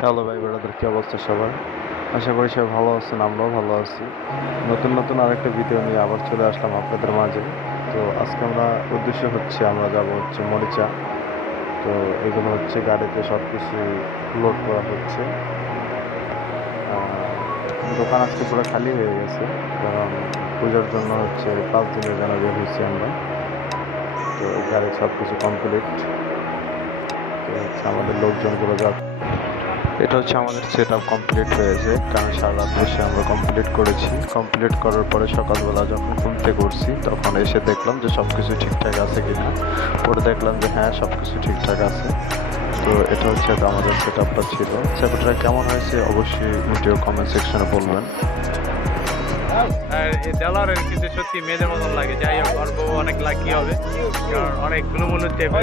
Hello ভাই brother, কি অবস্থা সবার? আশা করি সবাই ভালো আছেন, আমরাও ভালো আছি। নতুন নতুন আরেকটা ভিডিও নিয়ে আবার চলে আসলাম আপনাদের মাঝে। তো আজকে আমরা উদ্দেশ্য হচ্ছে, আমরা যাব হচ্ছে মরিচা। তো এগুলো হচ্ছে গাড়িতে সব কিছু লোড করা হচ্ছে। দোকান আজকে পুরো খালি হয়ে গেছে, কারণ পূজার জন্য হচ্ছে পাঁচ দিনের জন্য বের হয়েছি আমরা। তো গাড়ির সব কিছু কমপ্লিট তো হচ্ছে আমাদের লোকজনগুলো যাচ্ছে। এটা হচ্ছে আমাদের সেট আপ কমপ্লিট হয়েছে। কারণ সারা রাত বসে আমরা কমপ্লিট করেছি। কমপ্লিট করার পরে সকালবেলা যখন ঘুমতে করছি তখন এসে দেখলাম যে সব কিছু ঠিকঠাক আছে কিনা। পরে দেখলাম যে হ্যাঁ সব কিছু ঠিকঠাক আছে। তো এটা হচ্ছে তো আমাদের সেট আপটা ছিল। সেটআপটা কেমন হয়েছে অবশ্যই ভিডিও কমেন্ট সেকশনে বলবেন। আর এই দেলারের কিন্তু সত্যি মেয়েদের মতন লাগে। যাই হোক অনেক লাকি হবে। কারণ অনেক গুলুমুলু চেপে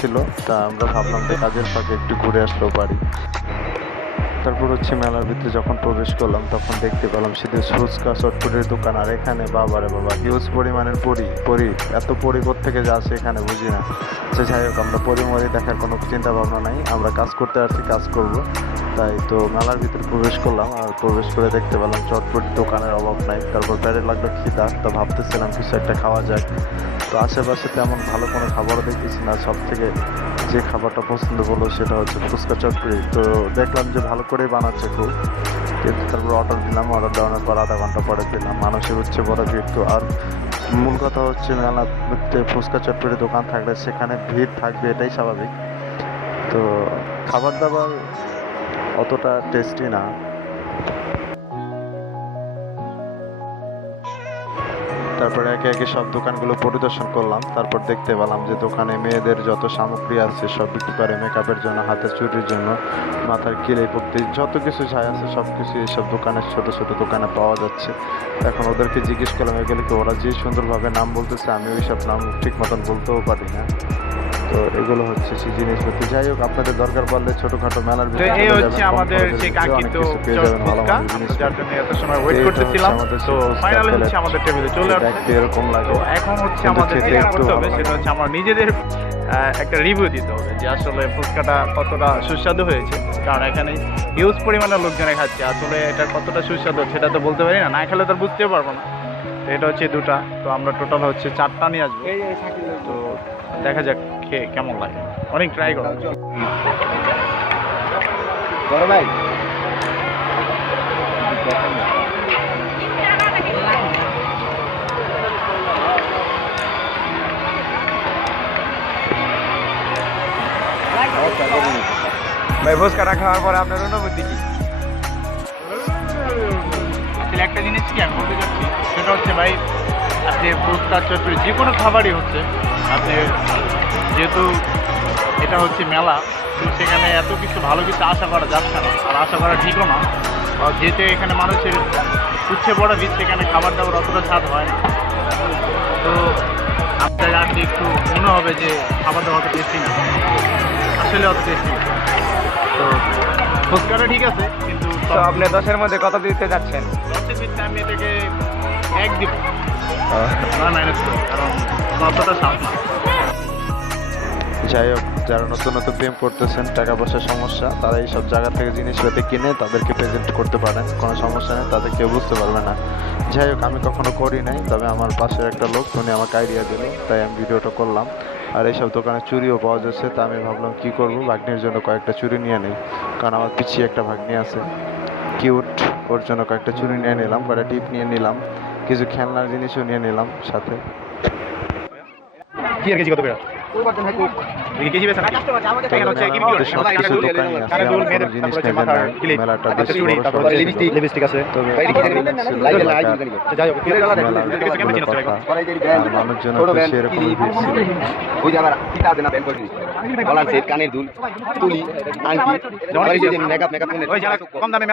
ছিল, তা আমরা ভাবলাম যে কাজের ফাঁকে একটু ঘুরে আসলেও পারি। তারপর হচ্ছে মেলার ভিতরে যখন প্রবেশ করলাম, তখন দেখতে পেলাম শুধু ফুচকা, চটপটির দোকান, আর এখানে বাবারে বাবা হিউজ পরিমাণের পরি পরি, এত পরি থেকে যা আসে এখানে বুঝি না। সে যাই হোক, আমরা পরিমাণে দেখার কোনো চিন্তা ভাবনা নাই, আমরা কাজ করতে আসছি, কাজ করব। তাই তো মেলার ভিতরে প্রবেশ করলাম আর প্রবেশ করে দেখতে পেলাম চটপটির দোকানের অভাব নাই। তারপর পেটে লাগল খিদা, তো ভাবতেছিলাম কিছু একটা খাওয়া যায় তো আশেপাশে তেমন ভালো কোনো খাবারও দেখতেছি না। সব থেকে যে খাবারটা পছন্দ হলো সেটা হচ্ছে ফুচকা চটপটি তো দেখলাম যে ভালো করেই বানাচ্ছে খুব। কিন্তু তারপর অর্ডার দিলাম অর্ডার দেওয়ানোর পর আধা ঘণ্টা পরে পেলাম। মানুষের হচ্ছে বড় ভিড় তো। আর মূল কথা হচ্ছে মেলাতে ফুচকা চটপটি দোকান থাকলে সেখানে ভিড় থাকবে, এটাই স্বাভাবিক। তো খাবার দাবার অতটা টেস্টি না। তারপরে একে একে সব দোকানগুলো পরিদর্শন করলাম। তারপর দেখতে পেলাম যে দোকানে মেয়েদের যত সামগ্রী আছে, সব বিক্রি করে মেকআপের জন্য, হাতের চুরির জন্য, মাথার কিলে পড়তে যত কিছু ছাই আছে সব কিছু এইসব দোকানের ছোট ছোট দোকানে পাওয়া যাচ্ছে। এখন ওদেরকে জিজ্ঞেস করলাম, এগুলো কি ওরা যে সুন্দরভাবে নাম বলতেছে, আমি ওইসব নাম ঠিক মতন বলতেও পারি না। তো এগুলো হচ্ছে সেই জিনিসপত্র। যাই হোক আপনাদের দরকার পড়লে ছোটখাটো মেলার তো এই হচ্ছে আমাদের সেই কাঙ্ক্ষিত ফুচকা যার জন্য এত সময় ওয়েট করতেছিলাম। তো ফাইনালি হচ্ছে আমাদের টেবিলে চলে আসছে। এরকম লাগে। এখন হচ্ছে আমাদের যেটা করতে হবে সেটা হচ্ছে আমার নিজেদের একটা রিভিউ দিতে হবে যে আসলে ফুচকাটা কতটা সুস্বাদু হয়েছে। কারণ এখানে হিউজ পরিমাণে লোকজনে খাচ্ছে। আসলে এটা কতটা সুস্বাদু সেটা তো বলতে পারি না। না খেলে তো আর বুঝতেও পারব না। এটা হচ্ছে দুটা তো আমরা টোটাল হচ্ছে চারটা নিয়ে আসব। তো দেখা যাক খেয়ে কেমন লাগে। অনেক ট্রাই করো। ভাই। ভাই ফুচকাটা খাওয়ার পরে আপনার অনুভূতি কি? আসলে একটা জিনিস কি আমি বলতে চাচ্ছি, সেটা হচ্ছে ভাই, আপনি ফুচকা চটপটি যে কোনো খাবারই হচ্ছে, আপনি যেহেতু এটা হচ্ছে মেলা, তো সেখানে এত কিছু ভালো কিছু আশা করা যাচ্ছে না, আর আশা করা ঠিকও না। যেহেতু এখানে মানুষের উচ্ছে বড় বীজ সেখানে খাবার দাবার অতটা স্বাদ হয় না। তো আপনার আর একটু মনে হবে যে খাবার দাবার অত টেস্টি না। আসলে অত টেস্টি তো ফুচকাটা ঠিক আছে তো আপনি দশের মধ্যে কত দিতে যাচ্ছেন? দশের আমি এটাকে এক দিব। যাই হোক যারা নতুন নতুন প্রেম করতেছেন টাকা পয়সার সমস্যা তারা এই সব জায়গা থেকে জিনিসপাতি কিনে তাদেরকে প্রেজেন্ট করতে পারেন কোনো সমস্যা নেই তাদের কেউ বুঝতে পারবে না। যাই হোক আমি কখনো করি নাই তবে আমার পাশের একটা লোক উনি আমাকে আইডিয়া দিল তাই আমি ভিডিওটা করলাম। আর এইসব দোকানে চুরিও পাওয়া যাচ্ছে তা আমি ভাবলাম কি করব ভাগ্নির জন্য কয়েকটা চুরি নিয়ে নেই কারণ আমার পিছিয়ে একটা ভাগ্নি আছে। কিউট, ওর জন্য কয়েকটা চুরি নিয়ে নিলাম, কয়েকটা টিপ নিয়ে নিলাম, কিছু খেলনার জিনিসও নিয়ে নিলাম সাথে। কি আর কেজি কত বড় কানের দুল তুলি আংটি মেকআপ কম দামে।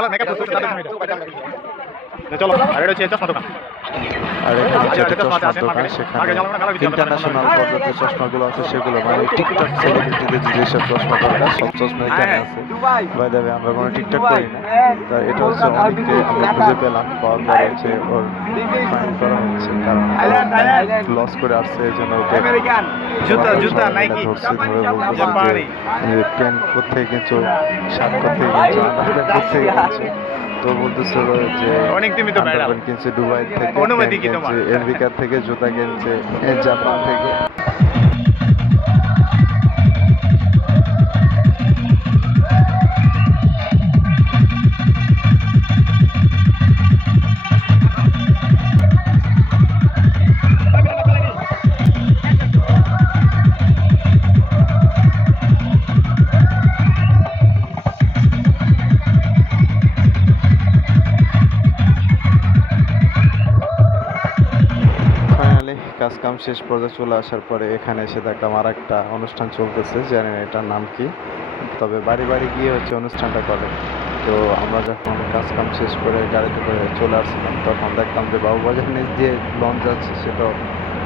চলো আর এটা হচ্ছে চশমা দোকান আর এখানে যেটা চশমার দোকান সেখানে ইন্টারন্যাশনাল পর্যাপ্ত চশমাগুলো আছে সেগুলো মানে টিকটক সেলিব্রিটিদের যেসব চশমা দরকার সব চশমা এখানে আছে। বাই দেবে আমরা কোনো টিকটক করি না। এটা হচ্ছে অনেককে আমরা খুঁজে পেলাম পাওয়ার পরে হচ্ছে ওর ফাইন করা হচ্ছে কারণ লস করে আসছে এই জন্য ওকে জুতা জুতা নাইকি ধরছে ধরে বলতেছে যে যে পেন কোথেকে কিনছো শার্ট কোথেকে কিনছো আন্ডারপ্যান্ট কোথেকে কিনছো। তো বলতেছিল যে অনেক তুমি তো কিনছে দুবাই থেকে অনুমতি কি তোমার? আমেরিকা থেকে জুতা কিনছে জাপান থেকে কাজ কাম শেষ পর্যায়ে চলে আসার পরে এখানে এসে দেখলাম আর একটা অনুষ্ঠান চলতেছে, জানি এটার নাম কি। তবে বাড়ি বাড়ি গিয়ে হচ্ছে অনুষ্ঠানটা করে। তো আমরা যখন কাজ কাম শেষ করে গাড়িতে করে চলে আসছিলাম তখন দেখলাম যে বাবুবাজার নিচ দিয়ে লঞ্চ যাচ্ছে সেটাও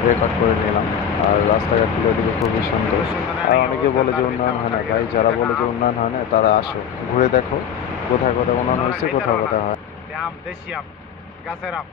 রেকর্ড করে নিলাম। আর রাস্তাঘাটগুলো এদিকে খুবই সুন্দর। আর অনেকে বলে যে উন্নয়ন হয় না। ভাই, যারা বলে যে উন্নয়ন হয় না, তারা আসো, ঘুরে দেখো। কোথায় কোথায় উন্নয়ন হয়েছে কোথাও কোথায় হয় গাছের আম।